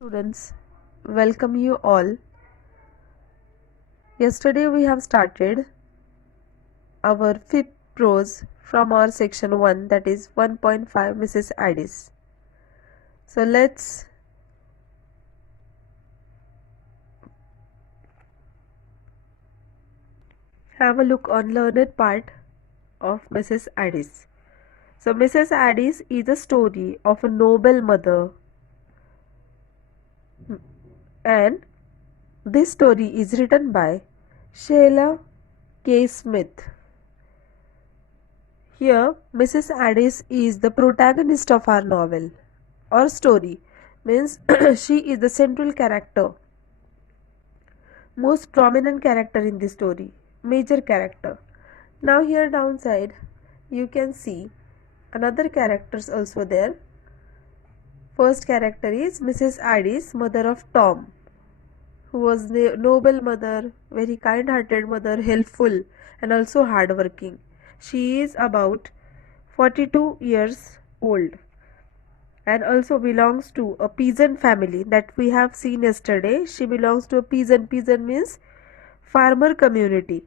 Students, welcome you all. Yesterday we have started our fifth prose from our section 1, that is 1.5 Mrs. Addis. So let's have a look on learned part of Mrs. Addis. So Mrs. Addis is a story of a noble mother, and this story is written by Sheila K. Smith. Here, Mrs. Addis is the protagonist of our novel or story, means she is the central character, most prominent character in the story, major character. Now, here downside, you can see another characters also there. First character is Mrs. Addis, mother of Tom, who was the noble mother, very kind hearted mother, helpful and also hardworking. She is about 42 years old and also belongs to a peasant family that we have seen yesterday. She belongs to a peasant. Peasant means farmer community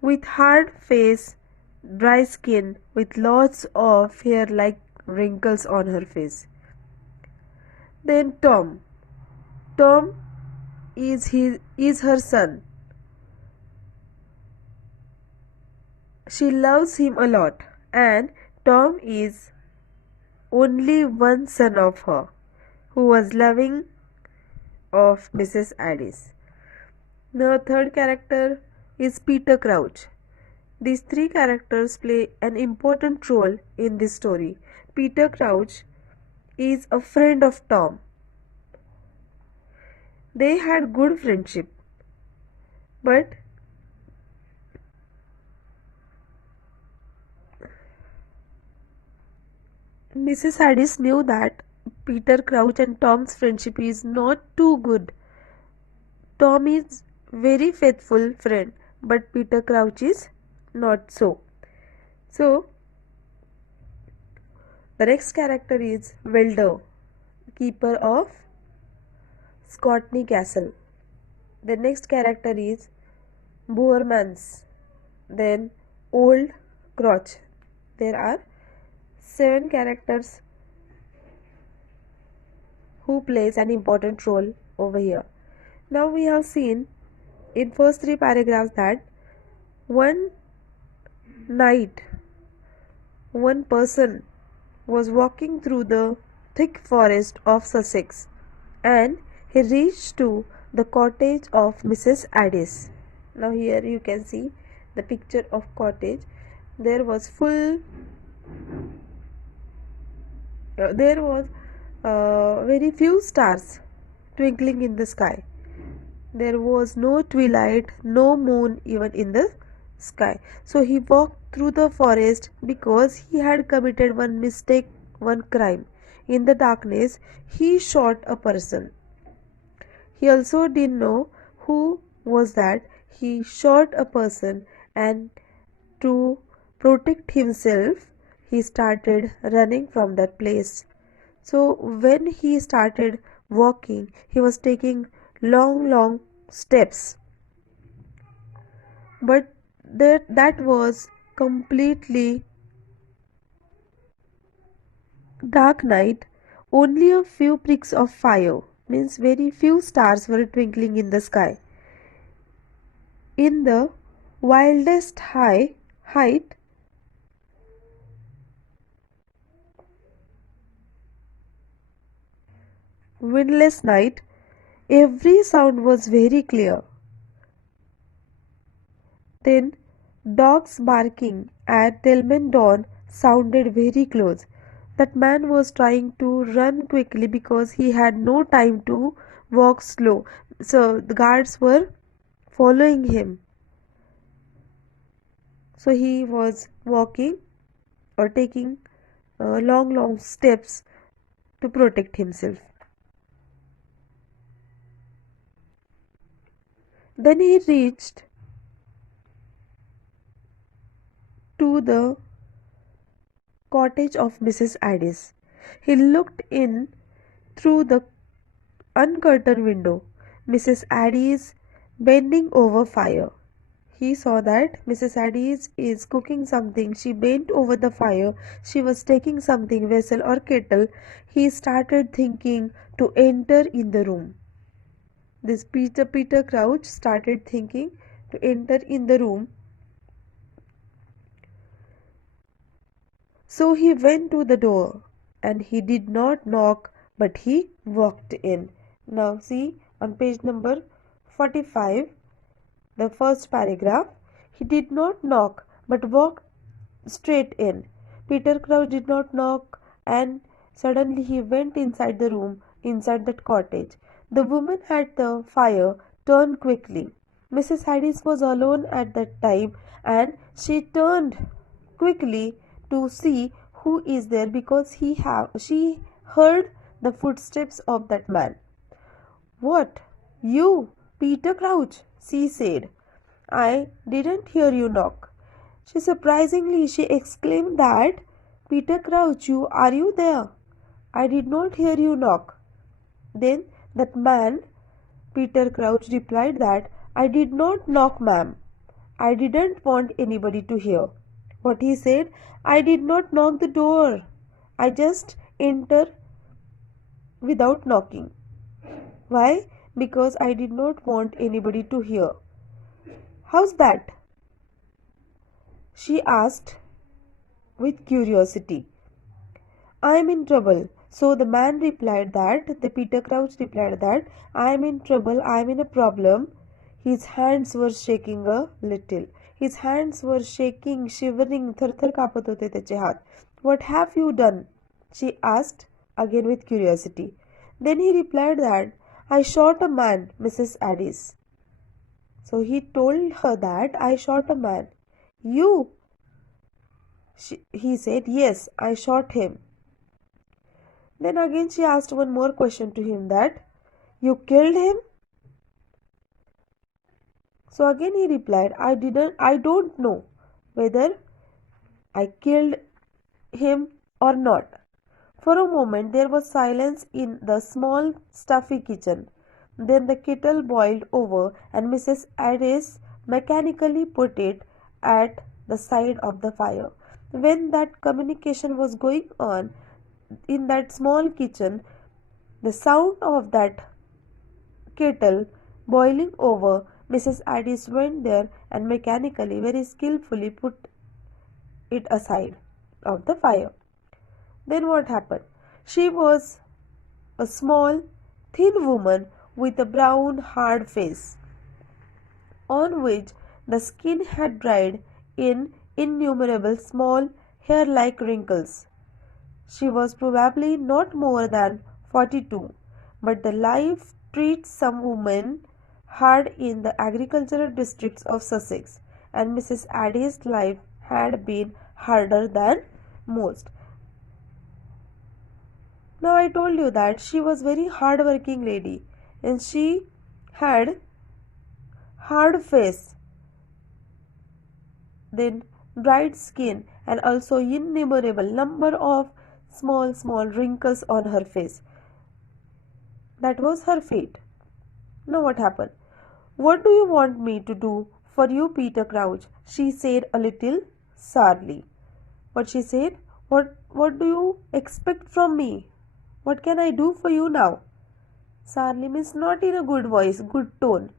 with hard face, dry skin, with lots of hair like wrinkles on her face. Then Tom. Tom is her son. She loves him a lot, and Tom is only one son of her, who was loving of Mrs. Addis. The third character is Peter Crouch. These three characters play an important role in this story. Peter Crouch is a friend of Tom. They had good friendship, but Mrs. Addis knew that Peter Crouch and Tom's friendship is not too good. Tom is very faithful friend, but Peter Crouch is not so. So the next character is Wilder, keeper of Scotney Castle. The next character is Boermans. Then Old Crouch. There are 7 characters who plays an important role over here. Now we have seen in first 3 paragraphs that one night one person was walking through the thick forest of Sussex, and he reached to the cottage of Mrs. Addis. Now here you can see the picture of cottage. There was very few stars twinkling in the sky. There was no twilight, no moon even in the sky. So he walked through the forest because he had committed one mistake, one crime. In the darkness, he shot a person. He also didn't know who was that. He shot a person, and to protect himself, he started running from that place. So when he started walking, he was taking long steps, but that was completely dark night. Only a few pricks of fire, means very few stars, were twinkling in the sky. In the wildest height, windless night, every sound was very clear. Then dogs barking at Delman dawn sounded very close. That man was trying to run quickly because he had no time to walk slow. So the guards were following him. So he was walking or taking long steps to protect himself. Then he reached to the cottage of Mrs. Addis. He looked in through the uncurtained window. Mrs. Addie is bending over fire. He saw that Mrs. Addis is cooking something. She bent over the fire. She was taking something, vessel or kettle. He started thinking to enter in the room. This Peter Crouch started thinking to enter in the room. So he went to the door and he did not knock, but he walked in. Now see on page number 45, the first paragraph. He did not knock, but walked straight in. Peter Crouch did not knock, and suddenly he went inside the room, inside that cottage. The woman at the fire turned quickly. Mrs. Haddis was alone at that time, and she turned quickly to see who is there because she heard the footsteps of that man. "What? You, Peter Crouch?" she said. "I didn't hear you knock." She exclaimed that, "Peter Crouch, are you there? I did not hear you knock." Then that man, Peter Crouch, replied that, "I did not knock, ma'am. I didn't want anybody to hear." What he said, "I did not knock the door. I just entered without knocking." Why? Because I did not want anybody to hear. "How's that?" she asked with curiosity. "I am in trouble." So the man replied that, the Peter Crouch replied that, "I am in trouble, I am in a problem." His hands were shaking a little. His hands were shaking, shivering, थरथर कापत होते त्याचे हात. "What have you done?" she asked again with curiosity. Then he replied that, "I shot a man, Mrs. Addis." So he told her that, "I shot a man." "You?" He said, "Yes, I shot him." Then again she asked one more question to him that, "You killed him?" So again he replied, I don't know whether I killed him or not." For a moment there was silence in the small stuffy kitchen. Then the kettle boiled over and Mrs. Addis mechanically put it at the side of the fire. When that communication was going on in that small kitchen, the sound of that kettle boiling over, Mrs. Addis went there and mechanically, very skillfully put it aside of the fire. Then what happened? She was a small, thin woman with a brown, hard face, on which the skin had dried in innumerable small, hair-like wrinkles. She was probably not more than 42, but the life treats some women hard in the agricultural districts of Sussex, and Mrs. Addis's life had been harder than most. Now I told you that she was very hard working lady and she had hard face, then dried skin, and also innumerable number of small wrinkles on her face. That was her fate. Now what happened? "What do you want me to do for you, Peter Crouch?" she said a little sourly. What she said? What do you expect from me? What can I do for you now? Sourly means not in a good voice, good tone.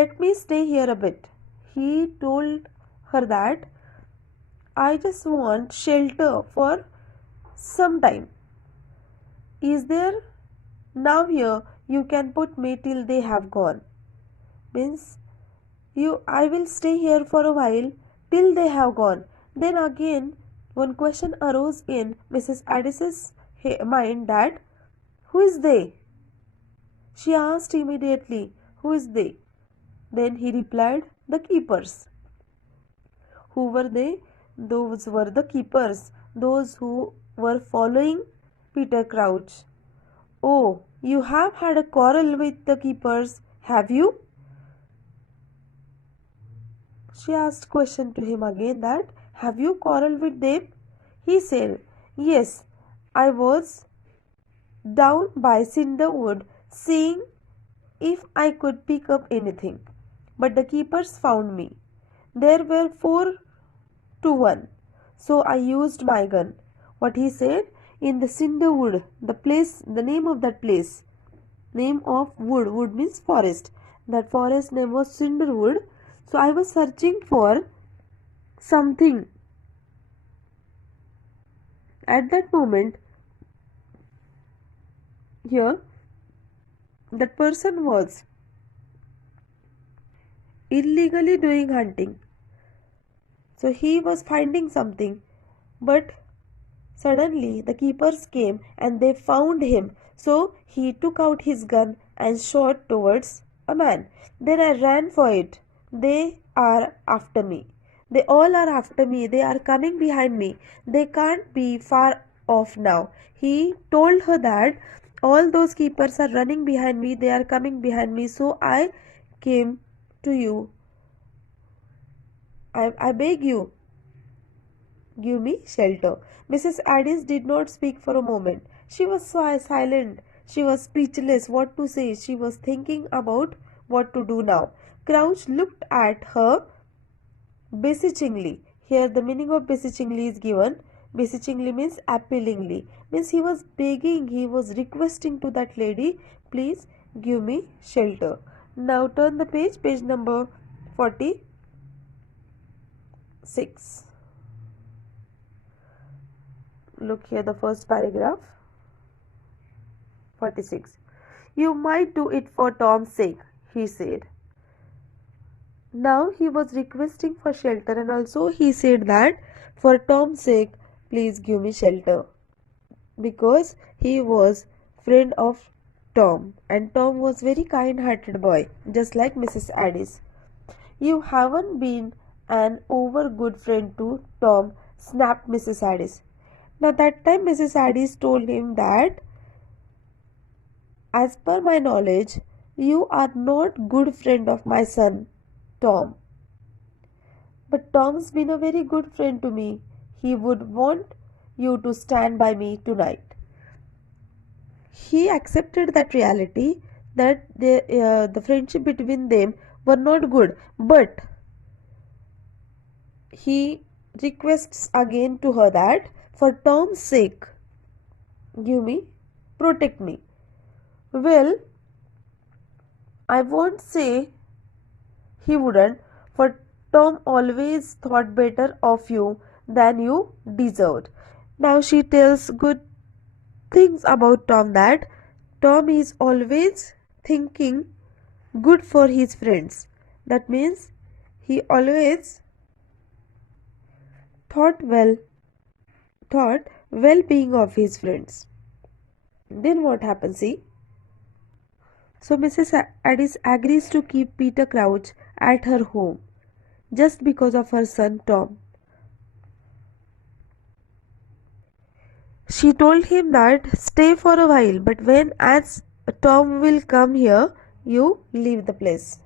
"Let me stay here a bit." He told her that, "I just want shelter for some time. Is there? Now here you can put me till they have gone." Means I will stay here for a while till they have gone. Then again one question arose in Mrs. Addis's mind that, "Who is they?" She asked immediately, "Who is they?" Then he replied, "The keepers." Who were they? Those were the keepers, those who were following Peter Crouch. "Oh, you have had a quarrel with the keepers, have you?" She asked question to him again that, "Have you quarreled with them?" He said, "Yes, I was down by Cinderwood, seeing if I could pick up anything. But the keepers found me. There were 4 to 1, so I used my gun. What he said, in the Cinderwood, the place, the name of that place, name of wood, wood means forest. That forest name was Cinderwood. So I was searching for something. At that moment, here, that person was illegally doing hunting. So he was finding something, but suddenly the keepers came and they found him. So he took out his gun and shot towards a man. Then I ran for it. They are after me. They all are after me. They are coming behind me. They can't be far off now. He told her that all those keepers are running behind me. They are coming behind me. So I came to you. I beg you, give me shelter. Mrs. Addis did not speak for a moment. She was so silent. She was speechless. What to say? She was thinking about what to do now. Crouch looked at her beseechingly. Here the meaning of beseechingly is given. Beseechingly means appealingly. Means he was begging, he was requesting to that lady, please give me shelter. Now turn the page, page number 46. Look here, the first paragraph. 46. You might do it for Tom's sake, he said. Now he was requesting for shelter, and also he said that for Tom's sake, please give me shelter. Because he was friend of Tom, and Tom was very kind-hearted boy, just like Mrs. Addis. You haven't been an over good friend to Tom, snapped Mrs. Addis. Now that time Mrs. Addis told him that, as per my knowledge, you are not good friend of my son, Tom. But Tom's been a very good friend to me. He would want you to stand by me tonight. He accepted that reality that the friendship between them were not good, but he requests again to her that for Tom's sake, give me, protect me. Well, I won't say he wouldn't, for Tom always thought better of you than you deserved. Now she tells good things about Tom, that Tom is always thinking good for his friends. That means he always thought well-being of his friends. Then what happens? See? So Mrs. Addis agrees to keep Peter Crouch at her home just because of her son Tom. She told him that stay for a while, but when as Tom will come here, you leave the place.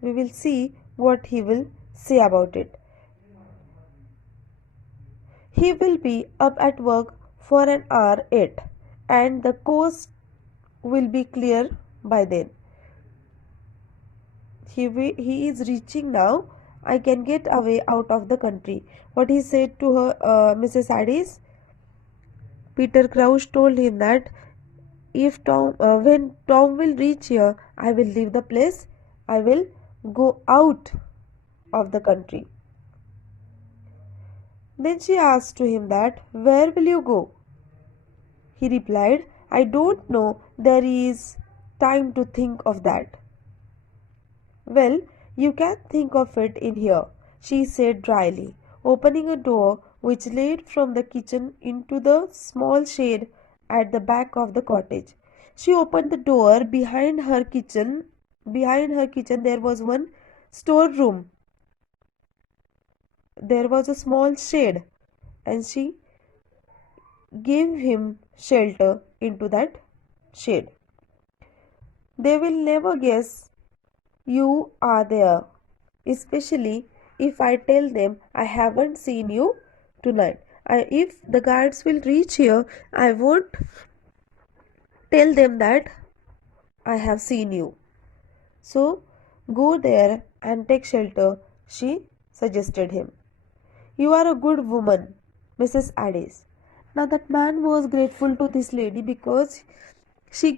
We will see what he will say about it. He will be up at work for an hour yet, and the coast will be clear by then. He is reaching now. I can get away out of the country. What he said to her, Mrs. Addis, Peter Crouch told him that if Tom, when Tom will reach here, I will leave the place. I will go out of the country. Then she asked to him that, where will you go? He replied, I don't know, there is time to think of that. Well, you can think of it in here, she said dryly, opening a door which led from the kitchen into the small shed at the back of the cottage. She opened the door behind her kitchen. Behind her kitchen there was one storeroom. There was a small shed, and she gave him shelter into that shed. They will never guess you are there, especially if I tell them I haven't seen you tonight. If the guards will reach here, I won't Tell them that I have seen you. So go there and take shelter, she suggested him. You are a good woman, Mrs. Addis. Now that man was grateful to this lady because she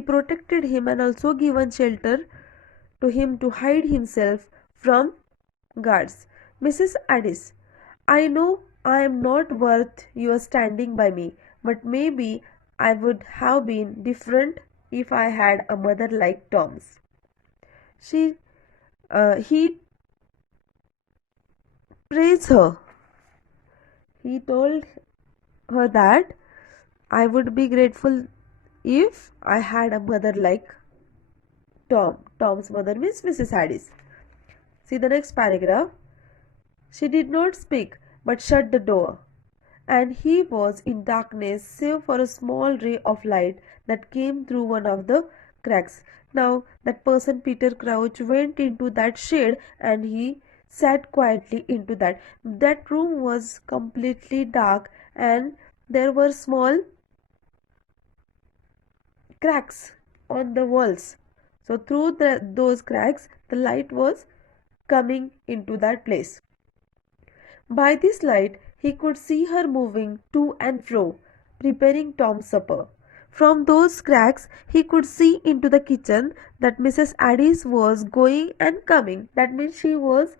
protected him and also given shelter to him to hide himself from guards. Mrs. Addis, I know I am not worth your standing by me, but maybe I would have been different if I had a mother like Tom's. She he praised her. He told her that I would be grateful if I had a mother like Tom. Tom's mother means Mrs. Addis. See the next paragraph. She did not speak but shut the door, and he was in darkness save for a small ray of light that came through one of the cracks. Now that person Peter Crouch went into that shade and he sat quietly into that. That room was completely dark and there were small cracks on the walls. So through those cracks the light was coming into that place. By this light he could see her moving to and fro, preparing Tom's supper. From those cracks he could see into the kitchen that Mrs. Addis was going and coming. That means she was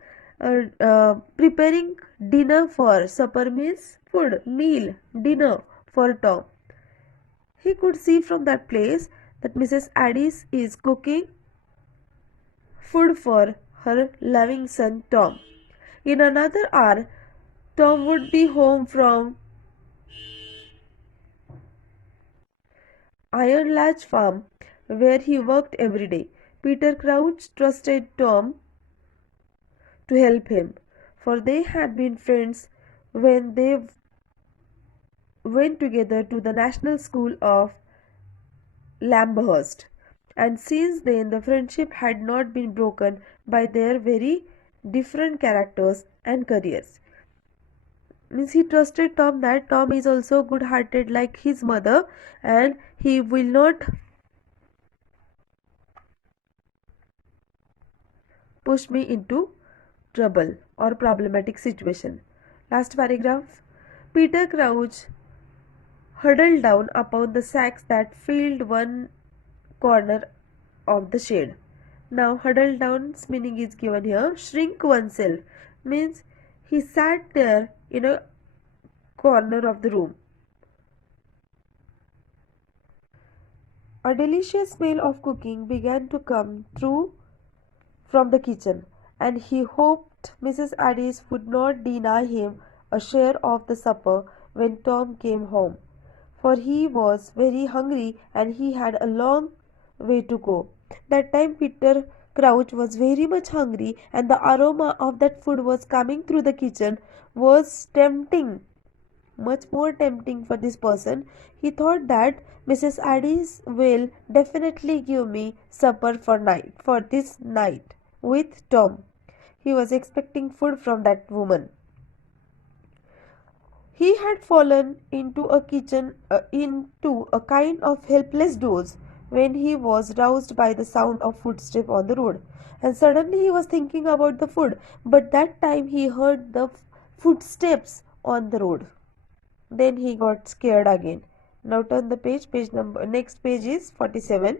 preparing dinner for supper means food, meal, dinner for Tom. He could see from that place that Mrs. Addis is cooking food for her loving son Tom. In another hour, Tom would be home from Iron Latch Farm, where he worked every day. Peter Crouch trusted Tom to help him, for they had been friends when they went together to the National School of Lambhurst, and since then the friendship had not been broken by their very different characters and careers. Means he trusted Tom that Tom is also good hearted like his mother and he will not push me into trouble or problematic situation. Last paragraph. Peter Crouch huddled down upon the sacks that filled one corner of the shade. Now huddle down's meaning is given here. Shrink oneself means he sat there in a corner of the room. A delicious smell of cooking began to come through from the kitchen, and he hoped Mrs. Addis would not deny him a share of the supper when Tom came home, for he was very hungry and he had a long way to go. That time Peter Crouch was very much hungry, and the aroma of that food was coming through the kitchen was tempting, much more tempting for this person. He thought that Mrs. Addis will definitely give me supper for this night with Tom. He was expecting food from that woman. He had fallen into a kind of helpless doze when he was roused by the sound of footsteps on the road. And suddenly he was thinking about the food, but that time he heard the footsteps on the road. Then he got scared again. Now turn the page. Next page is 47.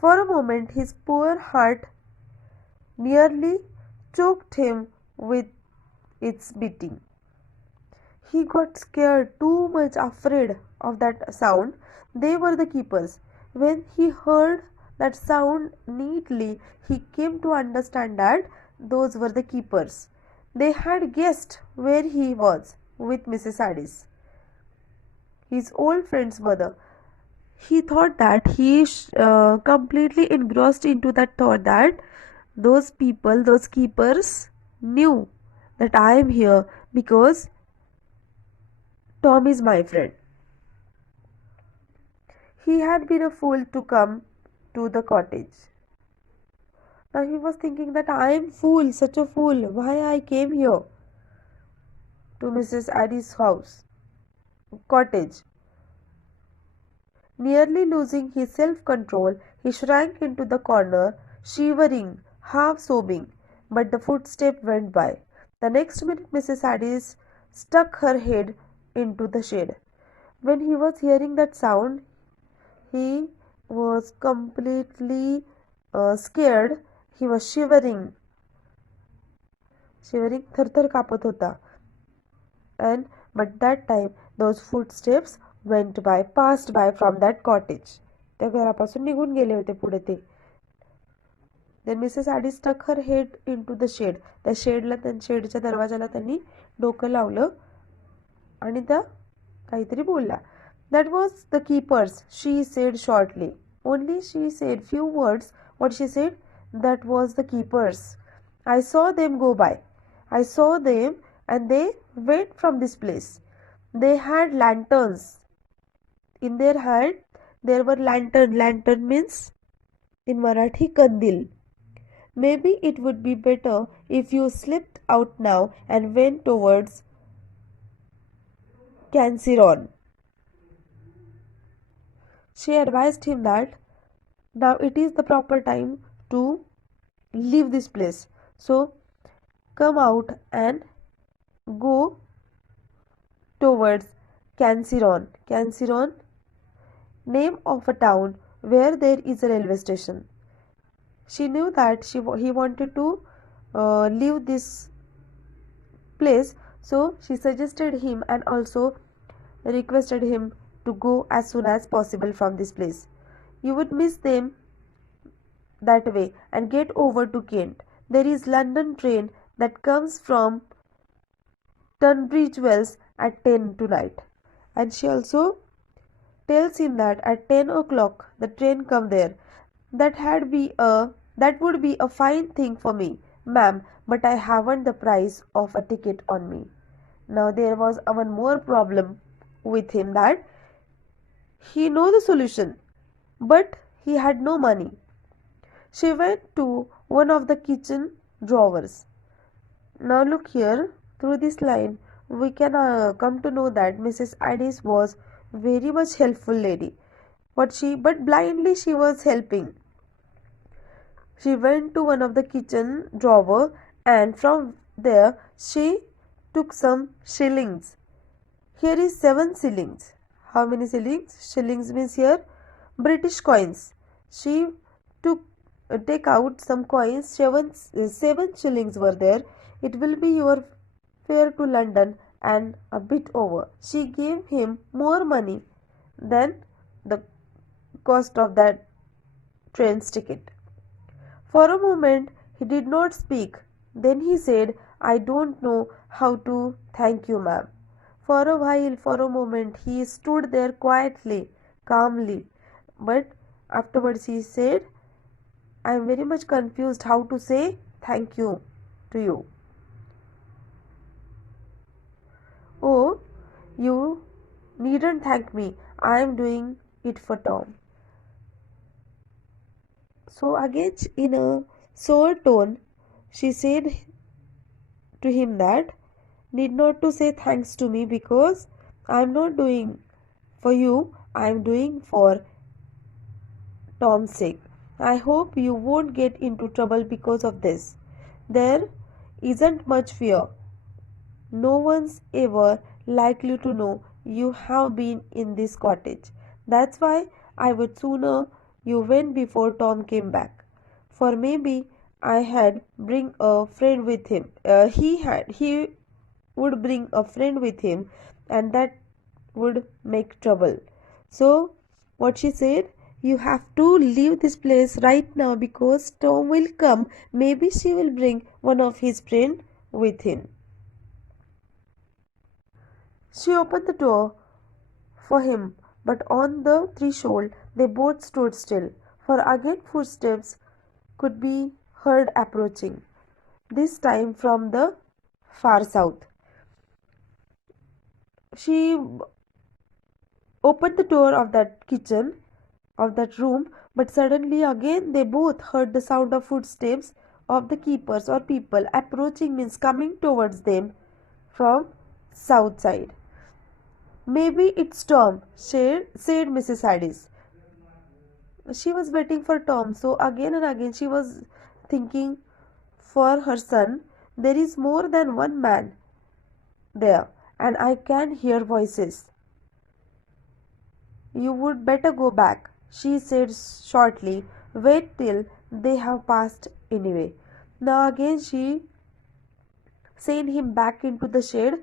For a moment his poor heart nearly choked him with its beating. He got scared, too much afraid of that sound. They were the keepers. When he heard that sound neatly, he came to understand that those were the keepers. They had guessed where he was with Mrs. Addis, his old friend's mother. He thought that he completely engrossed into that thought that those people, those keepers knew that I am here because Tom is my friend. He had been a fool to come to the cottage. Now he was thinking that I am fool, such a fool, why I came here. to Mrs. Addie's cottage. Nearly losing his self-control, he shrank into the corner, shivering, half sobbing. But the footstep went by. The next minute Mrs. Addis stuck her head into the shade. When he was hearing that sound, he was completely scared. He was shivering, थरथर कापत होता. And but that time those footsteps passed by from that cottage. त्या घरापासून निघून गेले होते पुढे ते. Then Mrs. Addie stuck her head into the shade. त्या शेडच्या दरवाजाला त्यांनी डोकं लावलं आणि त्या काहीतरी बोलला. That was the keepers, she said shortly. Only she said few words. What she said? That was the keepers. I saw them go by. I saw them and they went from this place. They had lanterns. In their hand there were lantern. Lantern means in Marathi kandil. Maybe it would be better if you slipped out now and went towards Cansiron. She advised him that now it is the proper time to leave this place. So come out and go towards Cansiron. Cansiron, name of a town where there is a railway station. She knew that he wanted to leave this place, so she suggested him and also requested him to go as soon as possible from this place. You would miss them that way and get over to Kent. There is London train that comes from Tunbridge Wells at 10 tonight. And she also tells him that at 10 o'clock the train come there. That would be a fine thing for me, ma'am, but I haven't the price of a ticket on me. Now there was one more problem with him, that he knew the solution, but he had no money. She went to one of the kitchen drawers. Now look here, through this line we can come to know that Mrs. Addis was very much helpful lady. But blindly she was helping. She went to one of the kitchen drawer and from there she took some shillings. Here is 7 shillings. How many shillings? Shillings means here British coins. She take out some coins. 7 shillings were there. It will be your fare to London and a bit over. She gave him more money than the cost of that train's ticket. For a moment he did not speak. Then he said, I don't know how to thank you, ma'am. For a while, for a moment, he stood there quietly, calmly. But afterwards he said, I am very much confused how to say thank you to you. Oh, you needn't thank me. I am doing it for Tom. So again, in a sour tone, she said to him that need not to say thanks to me because I am not doing for you, I am doing for Tom's sake. I hope you won't get into trouble because of this. There isn't much fear. No one's ever likely to know you have been in this cottage. That's why I would sooner you went before Tom came back. For maybe I had bring a friend with him. He would bring a friend with him and that would make trouble. So what she said, you have to leave this place right now because Tom will come. Maybe she will bring one of his friend with him. She opened the door for him, but on the threshold they both stood still, for again footsteps could be heard approaching, this time from the far south. She opened the door of that kitchen, of that room, but suddenly again they both heard the sound of footsteps of the keepers or people approaching, means coming towards them from south side. Maybe it's Tom, said Mrs. Addis. She was waiting for Tom, so again and again she was thinking for her son. There is more than one man there, and I can hear voices. You would better go back, she said shortly. Wait till they have passed anyway. Now again she sent him back into the shed.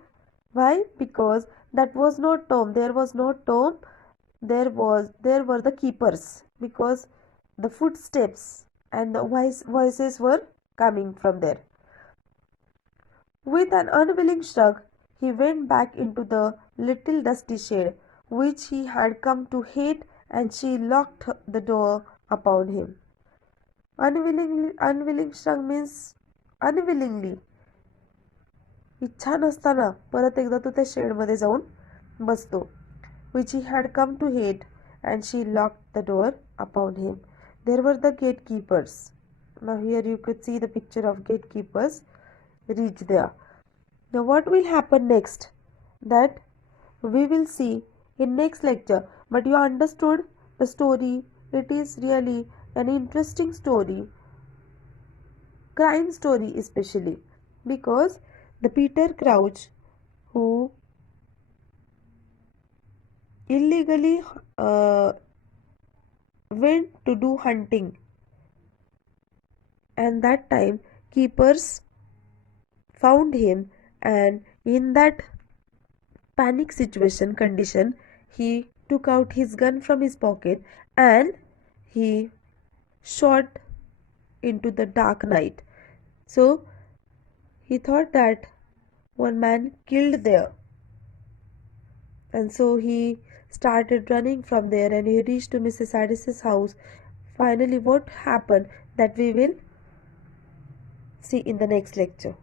Why? Because that was not Tom. There was not Tom. There were the keepers, because the footsteps and the voices were coming from there. With an unwilling shrug, he went back into the little dusty shed which he had come to hate, and she locked the door upon him. Unwilling shrug means unwillingly. इच्छा नसताना परत एकदा तो त्या शेडमध्ये जाऊन बसतो. Which he had come to hate, and she locked the door upon him. There were the gatekeepers. Now here you could see the picture of gatekeepers reach there. Now what will happen next? That we will see in next lecture. But you understood the story. It is really an interesting story. Crime story especially. Because the Peter Crouch, who illegally went to do hunting, and that time keepers found him, and in that panic situation condition he took out his gun from his pocket and he shot into the dark night. So he thought that one man killed there, and so he started running from there, and he reached to Mrs. Addis's house. Finally, what happened, that we will see in the next lecture.